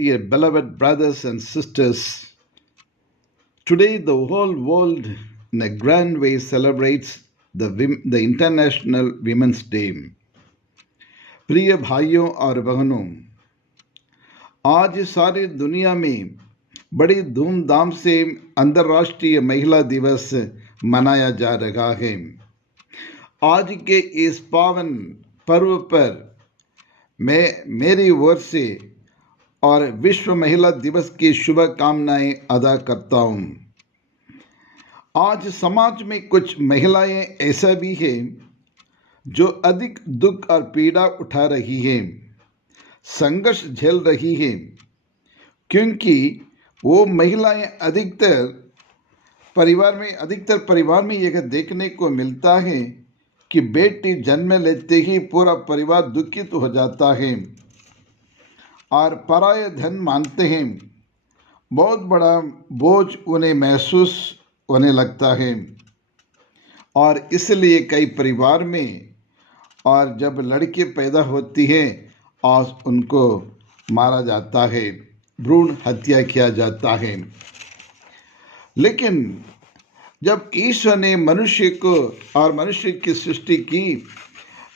Dear beloved brothers and sisters, today the whole world in a grand way celebrates the International Women's Day. प्रिय भाइयों और बहनों, आज सारी दुनिया में बड़ी धूमधाम से अंतर्राष्ट्रीय महिला दिवस मनाया जा रहा है। आज के इस पावन पर्व पर मैं मेरी ओर से और विश्व महिला दिवस की शुभकामनाएं अदा करता हूं। आज समाज में कुछ महिलाएं ऐसा भी हैं जो अधिक दुख और पीड़ा उठा रही हैं, संघर्ष झेल रही हैं, क्योंकि वो महिलाएं अधिकतर परिवार में यह देखने को मिलता है कि बेटी जन्म लेते ही पूरा परिवार दुखित हो जाता है और पराया धन मानते हैं। बहुत बड़ा बोझ उन्हें महसूस होने लगता है और इसलिए कई परिवार में और जब लड़की पैदा होती है और उनको मारा जाता है, भ्रूण हत्या किया जाता है। लेकिन जब ईश्वर ने मनुष्य को और मनुष्य की सृष्टि की,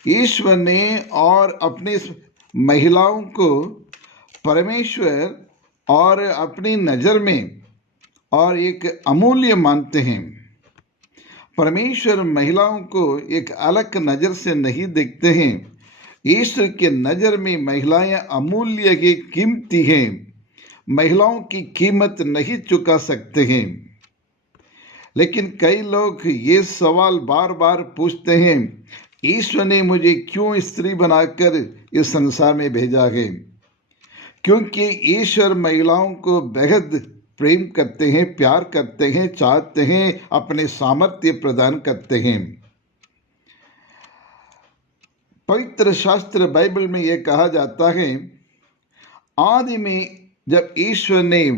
ईश्वर ने और अपनी महिलाओं को परमेश्वर और अपनी नज़र में और एक अमूल्य मानते हैं। परमेश्वर महिलाओं को एक अलग नज़र से नहीं देखते हैं। ईश्वर के नज़र में महिलाएं अमूल्य की कीमती हैं। महिलाओं की कीमत नहीं चुका सकते हैं। लेकिन कई लोग ये सवाल बार बार पूछते हैं, ईश्वर ने मुझे क्यों स्त्री बनाकर इस संसार में भेजा है? क्योंकि ईश्वर महिलाओं को बेहद प्रेम करते हैं, प्यार करते हैं, चाहते हैं, अपने सामर्थ्य प्रदान करते हैं। पवित्र शास्त्र बाइबल में यह कहा जाता है, आदि में जब ईश्वर ने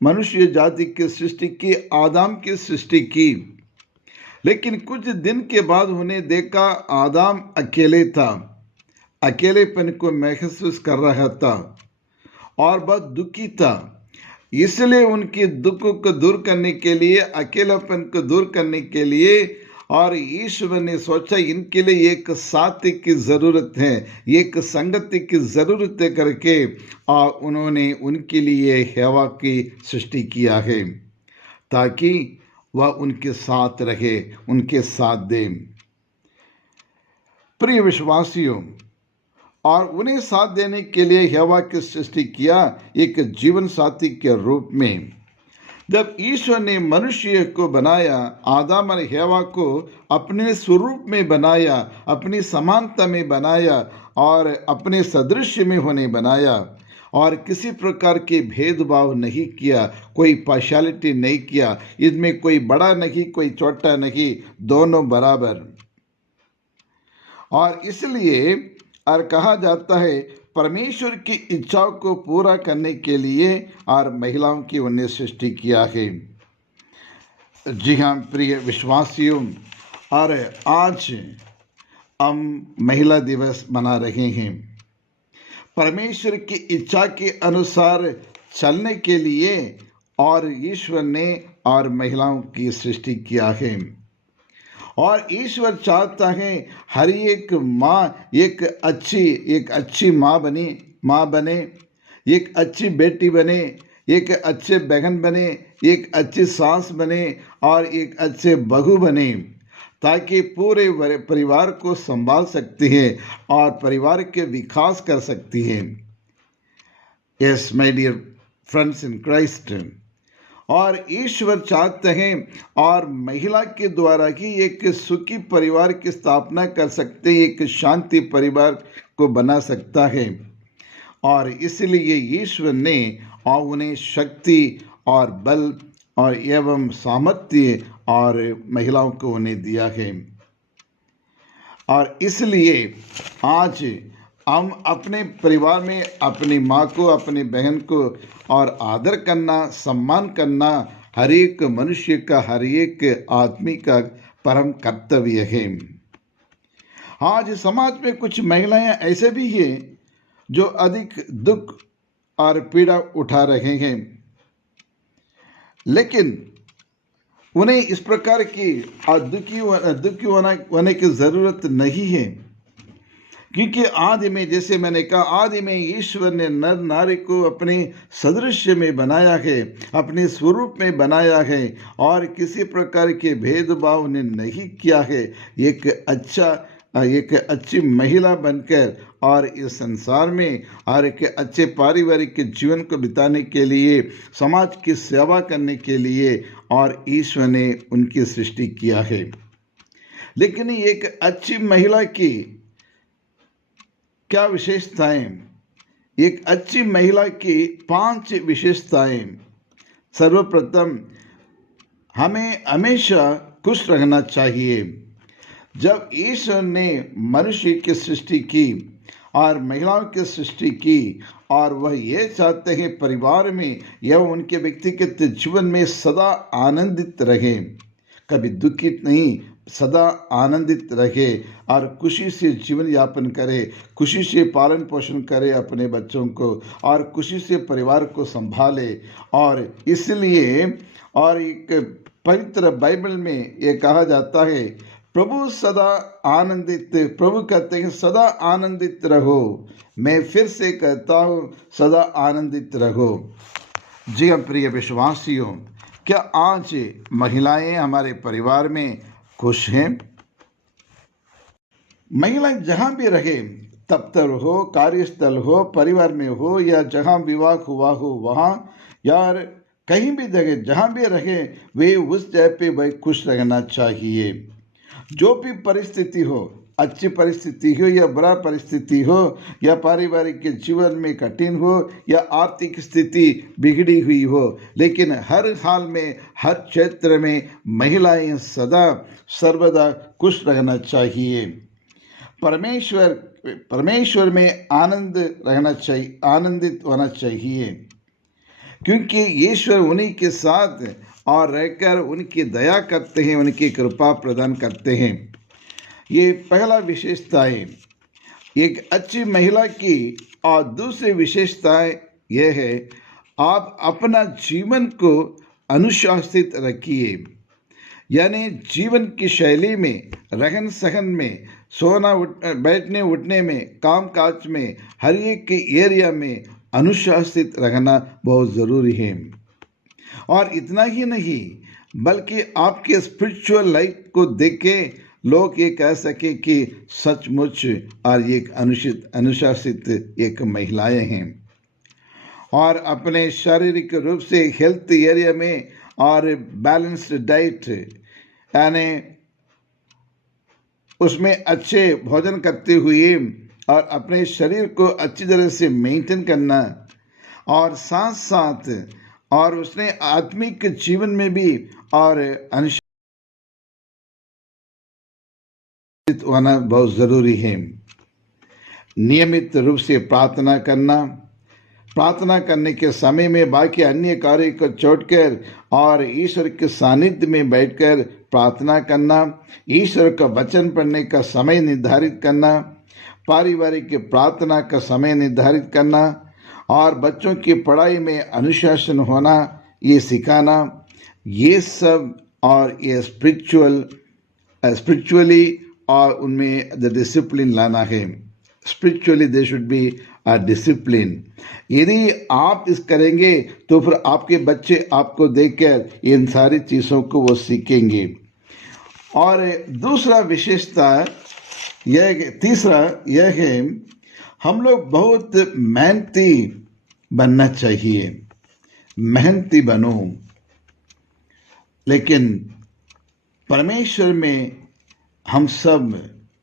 मनुष्य जाति की सृष्टि की, आदम की सृष्टि की, लेकिन कुछ दिन के बाद उन्हें देखा आदम अकेले था, अकेलेपन को महसूस कर रहा था और बहुत दुखी था। इसलिए उनके दुखों को दूर करने के लिए, अकेलापन को दूर करने के लिए, और ईश्वर ने सोचा इनके लिए एक साथी की ज़रूरत है, एक संगति की ज़रूरत है करके और उन्होंने उनके लिए हवा की सृष्टि किया है ताकि वह उनके साथ रहे, उनके साथ दे। प्रिय विश्वासियों, और उन्हें साथ देने के लिए हवा की सृष्टि किया एक जीवन साथी के रूप में। जब ईश्वर ने मनुष्य को बनाया, आदम और हवा को अपने स्वरूप में बनाया, अपनी समानता में बनाया और अपने सदृश्य में होने बनाया और किसी प्रकार के भेदभाव नहीं किया, कोई पार्शियलिटी नहीं किया, इसमें कोई बड़ा नहीं, कोई छोटा नहीं, दोनों बराबर। और इसलिए और कहा जाता है परमेश्वर की इच्छाओं को पूरा करने के लिए और महिलाओं की उन्हें सृष्टि किया है। जी हाँ प्रिय विश्वासियों, और आज हम महिला दिवस मना रहे हैं। परमेश्वर की इच्छा के अनुसार चलने के लिए और ईश्वर ने और महिलाओं की सृष्टि किया है और ईश्वर चाहता है हर एक माँ एक अच्छी माँ बने, एक अच्छी बेटी बने, एक अच्छे बहन बने, एक अच्छी सास बने और एक अच्छे बहू बने, ताकि पूरे परिवार को संभाल सकती है और परिवार के विकास कर सकती है। Yes my dear friends in Christ, और ईश्वर चाहते हैं और महिला के द्वारा ही एक सुखी परिवार की स्थापना कर सकते हैं, एक शांति परिवार को बना सकता है। और इसलिए ईश्वर ने और उन्हें शक्ति और बल और एवं सामर्थ्य और महिलाओं को उन्हें दिया है। और इसलिए आज हम अपने परिवार में अपनी माँ को, अपनी बहन को और आदर करना, सम्मान करना हर एक मनुष्य का, हर एक आदमी का परम कर्तव्य है। आज समाज में कुछ महिलाएं ऐसे भी हैं जो अधिक दुख और पीड़ा उठा रहे हैं, लेकिन उन्हें इस प्रकार की दुखी होने की ज़रूरत नहीं है, क्योंकि आदि में, जैसे मैंने कहा, आदि में ईश्वर ने नर नारी को अपने सदृश्य में बनाया है, अपने स्वरूप में बनाया है, और किसी प्रकार के भेदभाव ने नहीं किया है। एक अच्छी महिला बनकर और इस संसार में और एक अच्छे पारिवारिक के जीवन को बिताने के लिए, समाज की सेवा करने के लिए और ईश्वर ने उनकी सृष्टि किया है। लेकिन एक अच्छी महिला की क्या विशेषताएं? एक अच्छी महिला की 5 विशेषताएं। सर्वप्रथम, हमें हमेशा खुश रहना चाहिए। जब ईश्वर ने मनुष्य की सृष्टि की और महिलाओं की सृष्टि की, और वह ये चाहते हैं परिवार में या उनके व्यक्तिगत जीवन में सदा आनंदित रहे, कभी दुखित नहीं, सदा आनंदित रहे और खुशी से जीवन यापन करे, खुशी से पालन पोषण करे अपने बच्चों को, और खुशी से परिवार को संभाले। और इसलिए और एक पवित्र बाइबल में ये कहा जाता है, प्रभु कहते हैं सदा आनंदित रहो। मैं फिर से कहता हूँ, सदा आनंदित रहो। जी हाँ प्रिय विश्वासियों, क्या आज महिलाएं हमारे परिवार में खुश हैं? महिलाएं जहाँ भी रहे, दफ्तर हो, कार्यस्थल हो, परिवार में हो, या जहाँ विवाह हुआ हो वहाँ, यार कहीं भी जगह जहाँ भी रहे, वे उस जगह पे वह खुश रहना चाहिए। जो भी परिस्थिति हो, अच्छी परिस्थिति हो या बुरा परिस्थिति हो, या पारिवारिक के जीवन में कठिन हो या आर्थिक स्थिति बिगड़ी हुई हो, लेकिन हर हाल में, हर क्षेत्र में महिलाएं सदा सर्वदा खुश रहना चाहिए। परमेश्वर में आनंदित होना चाहिए, क्योंकि ईश्वर उन्हीं के साथ और रहकर उनकी दया करते हैं, उनकी कृपा प्रदान करते हैं। ये पहला विशेषता है एक अच्छी महिला की। और दूसरी विशेषता यह है, आप अपना जीवन को अनुशासित रखिए, यानी जीवन की शैली में, रहन सहन में, सोना बैठने उठने में, काम काज में, हर एक एरिया में अनुशासित रहना बहुत ज़रूरी है। और इतना ही नहीं, बल्कि आपके स्पिरिचुअल लाइफ को देख के लोग ये कह सके कि सचमुच और एक अनुशासित एक महिलाएं हैं। और अपने शारीरिक रूप से हेल्थ एरिया में और बैलेंस्ड डाइट, यानी उसमें अच्छे भोजन करते हुए और अपने शरीर को अच्छी तरह से मेंटेन करना, और साथ साथ और उसने आत्मिक जीवन में भी और अनुशासित होना बहुत ज़रूरी है। नियमित रूप से प्रार्थना करने के समय में बाकी अन्य कार्य को छोड़कर और ईश्वर के सानिध्य में बैठकर प्रार्थना करना, ईश्वर का वचन पढ़ने का समय निर्धारित करना, पारिवारिक प्रार्थना का समय निर्धारित करना, और बच्चों की पढ़ाई में अनुशासन होना, ये सिखाना, ये सब और ये स्पिरिचुअली और उनमें द डिसिप्लिन लाना है। Spiritually they should be a discipline. यदि आप इस करेंगे तो फिर आपके बच्चे आपको देखकर इन सारी चीज़ों को वो सीखेंगे। और दूसरा विशेषता तीसरा यह है, हम लोग बहुत मेहनती बनना चाहिए। मेहनती बनो, लेकिन परमेश्वर में हम सब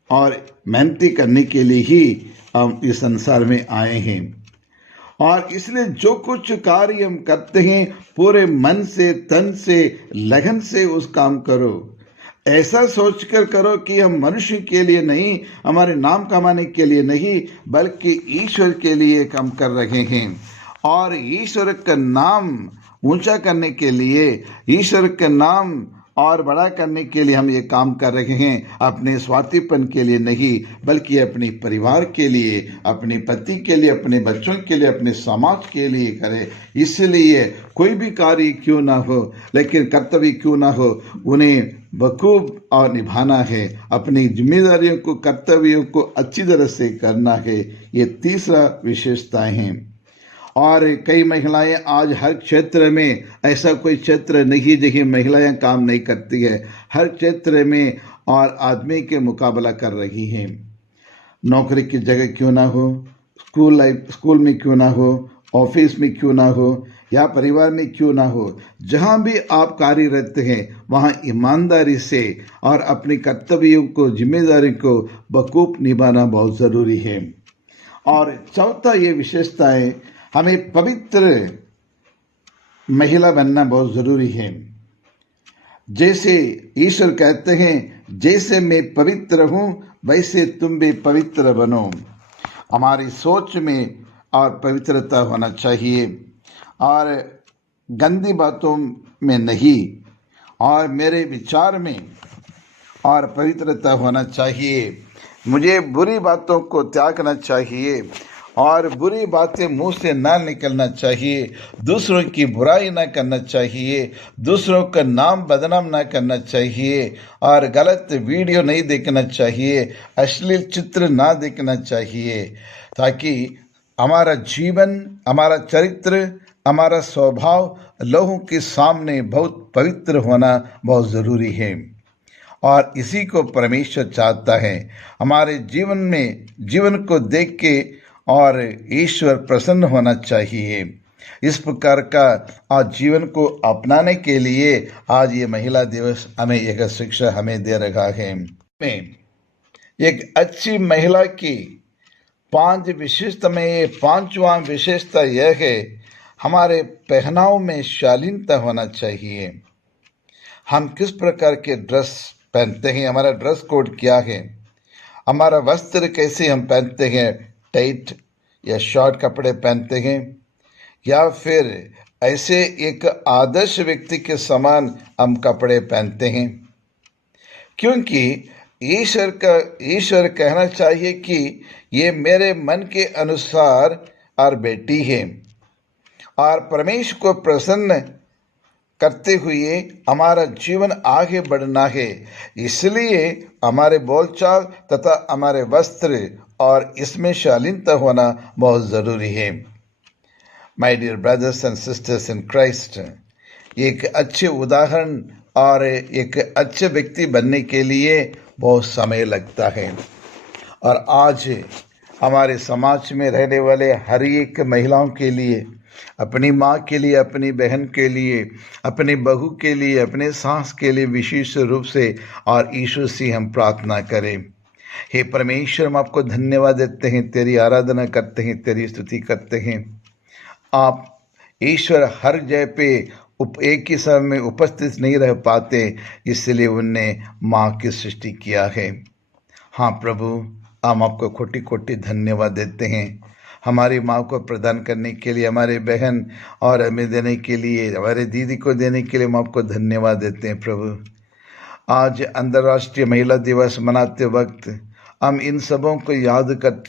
और मेहनती करने के लिए ही हम इस संसार में आए हैं। और इसलिए जो कुछ कार्य हम करते हैं पूरे मन से, तन से, लगन से उस काम करो। ऐसा सोचकर करो कि हम मनुष्य के लिए नहीं, हमारे नाम कमाने के लिए नहीं, बल्कि ईश्वर के लिए काम कर रहे हैं। और ईश्वर का नाम ऊंचा करने के लिए, ईश्वर का नाम और बड़ा करने के लिए हम ये काम कर रहे हैं, अपने स्वार्थीपन के लिए नहीं, बल्कि अपने परिवार के लिए, अपने पति के लिए, अपने बच्चों के लिए, अपने समाज के लिए करें। इसलिए कोई भी कार्य क्यों ना हो, लेकिन कर्तव्य क्यों ना हो, उन्हें बखूब और निभाना है। अपनी जिम्मेदारियों को, कर्तव्यों को अच्छी तरह से करना है। ये तीसरा विशेषताएं हैं। और कई महिलाएं आज हर क्षेत्र में, ऐसा कोई क्षेत्र नहीं जहाँ महिलाएं काम नहीं करती है, हर क्षेत्र में और आदमी के मुकाबला कर रही हैं। नौकरी की जगह क्यों ना हो, स्कूल में क्यों ना हो, ऑफिस में क्यों ना हो, या परिवार में क्यों ना हो, जहाँ भी आप कार्यरत हैं वहाँ ईमानदारी से और अपने कर्तव्यों को, जिम्मेदारी को बखूब निभाना बहुत ज़रूरी है। और चौथा, ये विशेषताएं, हमें पवित्र महिला बनना बहुत ज़रूरी है। जैसे ईश्वर कहते हैं, जैसे मैं पवित्र हूँ वैसे तुम भी पवित्र बनो। हमारी सोच में और पवित्रता होना चाहिए, और गंदी बातों में नहीं, और मेरे विचार में और पवित्रता होना चाहिए। मुझे बुरी बातों को त्यागना चाहिए, और बुरी बातें मुंह से ना निकलना चाहिए। दूसरों की बुराई ना करना चाहिए, दूसरों का नाम बदनाम ना करना चाहिए, और गलत वीडियो नहीं देखना चाहिए, अश्लील चित्र ना देखना चाहिए, ताकि हमारा जीवन, हमारा चरित्र, हमारा स्वभाव लोगों के सामने बहुत पवित्र होना बहुत ज़रूरी है। और इसी को परमेश्वर चाहता है। हमारे जीवन में, जीवन को देख के और ईश्वर प्रसन्न होना चाहिए। इस प्रकार का आज जीवन को अपनाने के लिए आज ये महिला दिवस हमें एक शिक्षा हमें दे रहा है। एक अच्छी महिला की 5 विशेषता में ये 5वां विशेषता यह है, हमारे पहनाव में शालीनता होना चाहिए। हम किस प्रकार के ड्रेस पहनते हैं, हमारा ड्रेस कोड क्या है, हमारा वस्त्र कैसे हम पहनते हैं, टाइट या शॉर्ट कपड़े पहनते हैं, या फिर ऐसे एक आदर्श व्यक्ति के समान हम कपड़े पहनते हैं। क्योंकि ईश्वर कहना चाहिए कि ये मेरे मन के अनुसार और बेटी है, और परमेश्वर को प्रसन्न करते हुए हमारा जीवन आगे बढ़ना है। इसलिए हमारे बोलचाल तथा हमारे वस्त्र और इसमें शालीनता होना बहुत ज़रूरी है। My dear brothers and sisters in Christ, एक अच्छे उदाहरण और एक अच्छे व्यक्ति बनने के लिए बहुत समय लगता है। और आज हमारे समाज में रहने वाले हर एक महिलाओं के लिए, अपनी माँ के लिए, अपनी बहन के लिए, अपने बहू के लिए, अपने सास के लिए विशेष रूप से और ईश्वर से हम प्रार्थना करें। हे परमेश्वर, हम आपको धन्यवाद देते हैं, तेरी आराधना करते हैं, तेरी स्तुति करते हैं। आप ईश्वर हर जगह पे एक ही समय में उपस्थित नहीं रह पाते, इसलिए उनने माँ की सृष्टि किया है। हाँ प्रभु, हम आपको कोटि कोटि धन्यवाद देते हैं, हमारी माँ को प्रदान करने के लिए, हमारे बहन और हमें देने के लिए, हमारे दीदी को देने के लिए हम आपको धन्यवाद देते हैं प्रभु। आज अंतर्राष्ट्रीय महिला दिवस मनाते वक्त हम इन सबों को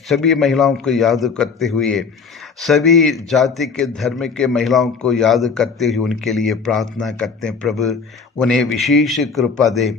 सभी महिलाओं को याद करते हुए, सभी जाति के धर्म के महिलाओं को याद करते हुए उनके लिए प्रार्थना करते हैं प्रभु, उन्हें विशेष कृपा दे,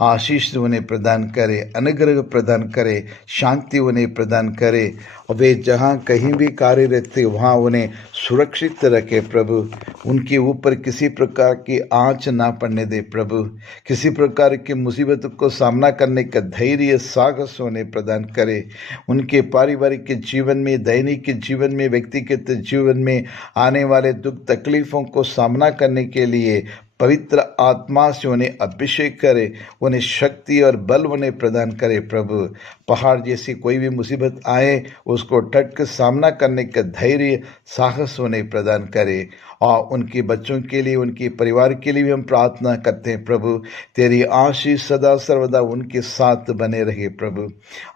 आशीष उन्हें प्रदान करे, अनुग्रह प्रदान करे, शांति उन्हें प्रदान करे, और वे जहाँ कहीं भी कार्यरत थे वहाँ उन्हें सुरक्षित रखे प्रभु। उनके ऊपर किसी प्रकार की आँच ना पड़ने दे प्रभु, किसी प्रकार की मुसीबत को सामना करने का धैर्य, साहस उन्हें प्रदान करे। उनके पारिवारिक के जीवन में, दैनिक के जीवन में, व्यक्तिगत जीवन में आने वाले दुख तकलीफ़ों को सामना करने के लिए पवित्र आत्मा से उन्हें अभिषेक करे, उन्हें शक्ति और बल उन्हें प्रदान करे प्रभु। पहाड़ जैसी कोई भी मुसीबत आए उसको डट कर सामना करने का धैर्य, साहस उन्हें प्रदान करे। और उनके बच्चों के लिए, उनके परिवार के लिए भी हम प्रार्थना करते हैं प्रभु, तेरी आशीष सदा सर्वदा उनके साथ बने रहे प्रभु।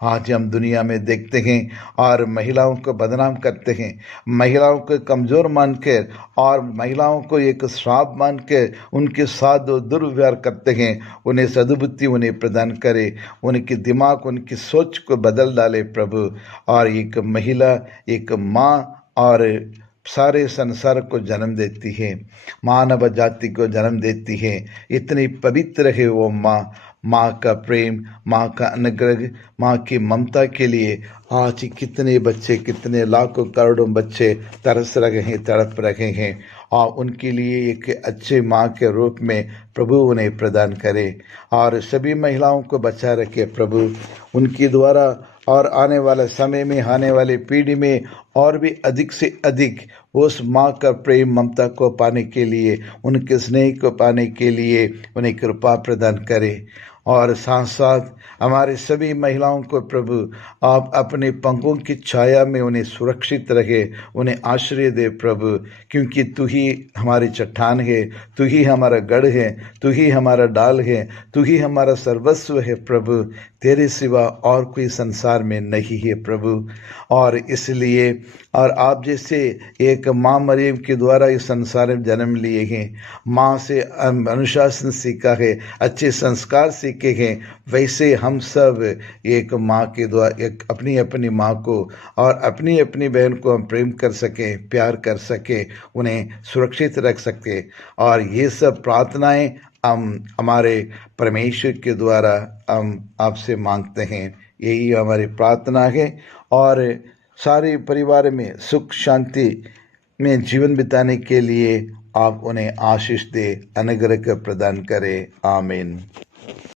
आज हम दुनिया में देखते हैं और महिलाओं को बदनाम करते हैं, महिलाओं को कमज़ोर मानकर और महिलाओं को एक श्राप मानकर उनके साथ दुर्व्यवहार करते हैं उन्हें सद्बुद्धि उन्हें प्रदान करे, उनके दिमाग उनकी सोच को बदल डाले प्रभु। और एक महिला एक माँ और सारे संसार को जन्म देती है, मानव जाति को जन्म देती है। इतनी पवित्र है वो माँ। माँ का प्रेम, माँ का अनुग्रह, माँ की ममता के लिए आज कितने बच्चे, कितने लाखों करोड़ों बच्चे तरस रहे हैं, तड़प रहे हैं। और उनके लिए एक अच्छे माँ के रूप में प्रभु उन्हें प्रदान करे और सभी महिलाओं को बचा रखे प्रभु। उनके द्वारा और आने वाले समय में, आने वाली पीढ़ी में और भी अधिक से अधिक उस माँ का प्रेम, ममता को पाने के लिए, उनके स्नेह को पाने के लिए उन्हें कृपा प्रदान करे। और साथ साथ हमारे सभी महिलाओं को प्रभु आप अपने पंखों की छाया में उन्हें सुरक्षित रखे, उन्हें आश्रय दे प्रभु, क्योंकि तू ही हमारी चट्टान है, तू ही हमारा गढ़ है, तू ही हमारा डाल है, तू ही हमारा सर्वस्व है प्रभु। तेरे सिवा और कोई संसार में नहीं है प्रभु। और इसलिए और आप जैसे एक माँ मरियम के द्वारा इस संसार में जन्म लिए हैं, माँ से अनुशासन सीखा है, अच्छे संस्कार सीखे हैं, वैसे हम सब एक माँ के द्वारा एक अपनी अपनी माँ को और अपनी अपनी बहन को हम प्रेम कर सकें, प्यार कर सकें, उन्हें सुरक्षित रख सकें। और ये सब प्रार्थनाएं हम हमारे परमेश्वर के द्वारा हम आपसे मांगते हैं। यही हमारी प्रार्थना है। और सारे परिवार में सुख शांति में जीवन बिताने के लिए आप उन्हें आशीष दे, अनुग्रह प्रदान करें। आमीन।